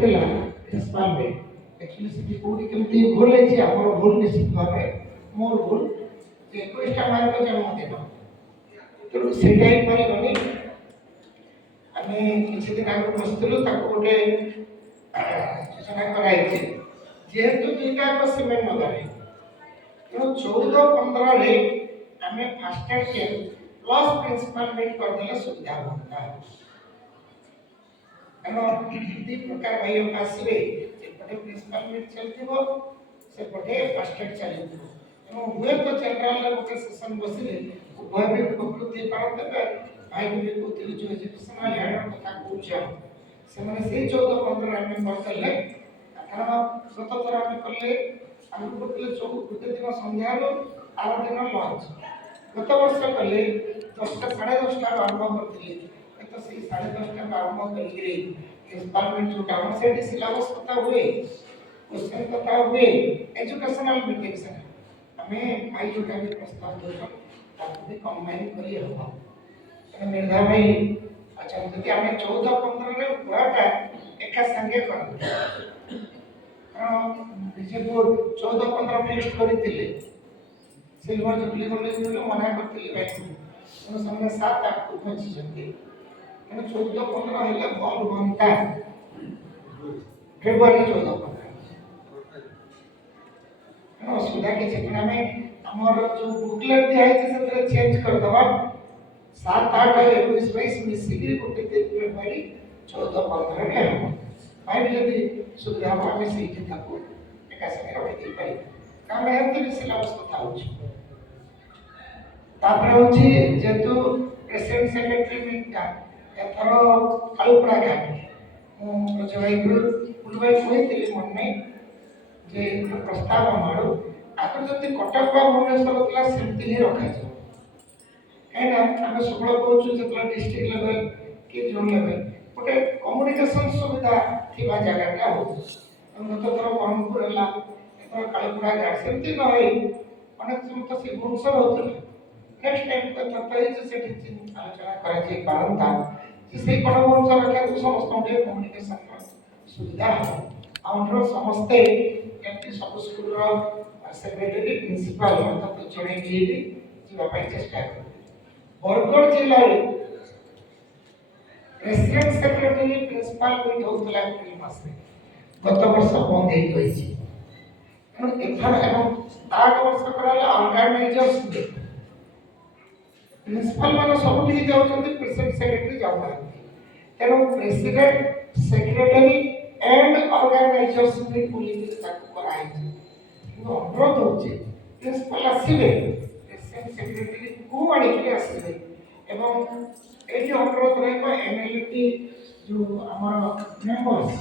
ଥିଲା ପ୍ରିନ୍ସିପାଲ ରେ एक्चुअली ସେଠି କୋଉଠି କେମିତି ଭୁଲ ହେଇଛି ଆମର ଭୁଲ ନିଶ୍ଚିତ ଭାବେ ମୋର ଭୁଲ ଯେ 21ଟା ମାର୍କ ଜନ୍ମଦିନ ତେଣୁ ସେଇଟା ହେଇପାରିବନି ଆମେ କିଛି ଦିନ ଆଗରୁ ବସିଥିଲୁ ତାକୁ ଗୋଟେ ସୂଚନା କରାଯାଇଛି ଯେହେତୁ ଦୁଇଟା ଏକ ସିମେଣ୍ଟ ନଗରରେ ତେଣୁ 14-15 ଆମେ first aid camp plus principal meet କରିଦେଲେ ସୁବିଧା ହୁଅନ୍ତା କାରଣ ଦି ପ୍ରକାର ଭାଇ ଆସିବେ ଏପଟେ ପ୍ରିନ୍ସିପାଲ ମିଟ୍ ଚାଲିଥିବ ସେପଟେ ଫାଷ୍ଟ ଏଡ୍ ଚାଲିଥିବ ତେଣୁ ହୁଏତ ଜେନେରାଲରେ ଗୋଟେ ସେସନ ବସିଲେ ଉଭୟ ବି ଉପକୃତ ହେଇପାରନ୍ତେ ଭାଇକୁ ବି କହୁଥିଲି ଯେଉଁ ଏଜୁକେସନାଲ ହେଡର କଥା କହୁଛି ସେମାନେ ସେଇ 14-15 ଆମେ କରିଦେଲେ କାରଣ ଗତ ଥର ଆମେ କଲେ ଆମେ କରୁଥିଲେ ଗୋଟେ ଦିନ ସନ୍ଧ୍ୟାରୁ ଆର ଦିନ ଲଞ୍ଚ ଗତ ବର୍ଷ କଲେ 10ଟା 10:30 ଆରମ୍ଭ କରିଥିଲେ ତ ସେଇ 10:30 ଆରମ୍ଭ କରିକିରି ପ୍ରିନ୍ସିପାଲमेंट जो काम से सिलेबस पता हुए क्वेश्चन पता हुए एजुकेशनल मीटिंग्स हमें भाई जो भी प्रस्ताव दो ताकि भी कंबाइन करी हो निर्धा भाई अच्छा जति हमें 14-15 रे बड़ा एका संगे कर जे को 14-15 नेक्स्ट करथिले सिल्वर जुबली कॉलेज में मना करथिले भाई तो सामने 7-8 को पहुंची जंती 14-15 है बॉल बनता फेब्रुआरी 14-15 असुविधा के में आमर जो बुकलेट दिया है से चेंज कर दबा 7-8 और 21-22 मिसिकी गोटे दिन फेब्रुआरी 14-15 रे हम भाई यदि सुविधा हम से ही ताको एका संगे रखि दे पाई काम हेतु सिलेबस कथा होछ तापर होची जेतु प्रेसिडेंट सेक्रेटरी मीटिंग एथर कालुपड़ा घाट भाई भाई कहते मन में जे प्रस्ताव आमार आगे जब कटक बा भुवनेश्वर था सेमती ही रखा जाए कहीं आम सब कहूँ जो डिस्ट्रिक्ट लेवल कि जोन लेवल गोटे कम्युनिकेशन सुविधा थी जगह हो गत थर ब्रह्मपुर है कालुपड़ा घाट सेमती न अनेक समय तो से भुवनेश्वर होता नेक्स्ट टाइम आलोचना करता से परामर्श रखा तो समस्त कम्युनिकेशन सुविधा आमर समस्ते सब स्कूल सेक्रेटरी प्रिंसिपल अर्थात जड़े जावाई चेष्टा कर बरगढ़ जिले प्रेसिडेंट सेक्रेटरी प्रिंसिपल मीट होता एप्रिल मास गत वर्ष बंद हो वर्ष करा ऑर्गेनाइजर्स प्रिंसिपल मान सब जाऊँच प्रेसिडेंट सेक्रेटरी जाऊना तेणु president secretary and organisers meet बोली कराई अनुरोध होचे प्रिंसिपल आसवे प्रेसिडेंट सेक्रेटरी को आनिक आसवे एवं ये अनुरोध रहा एमएलटी जो आम मेम्बर्स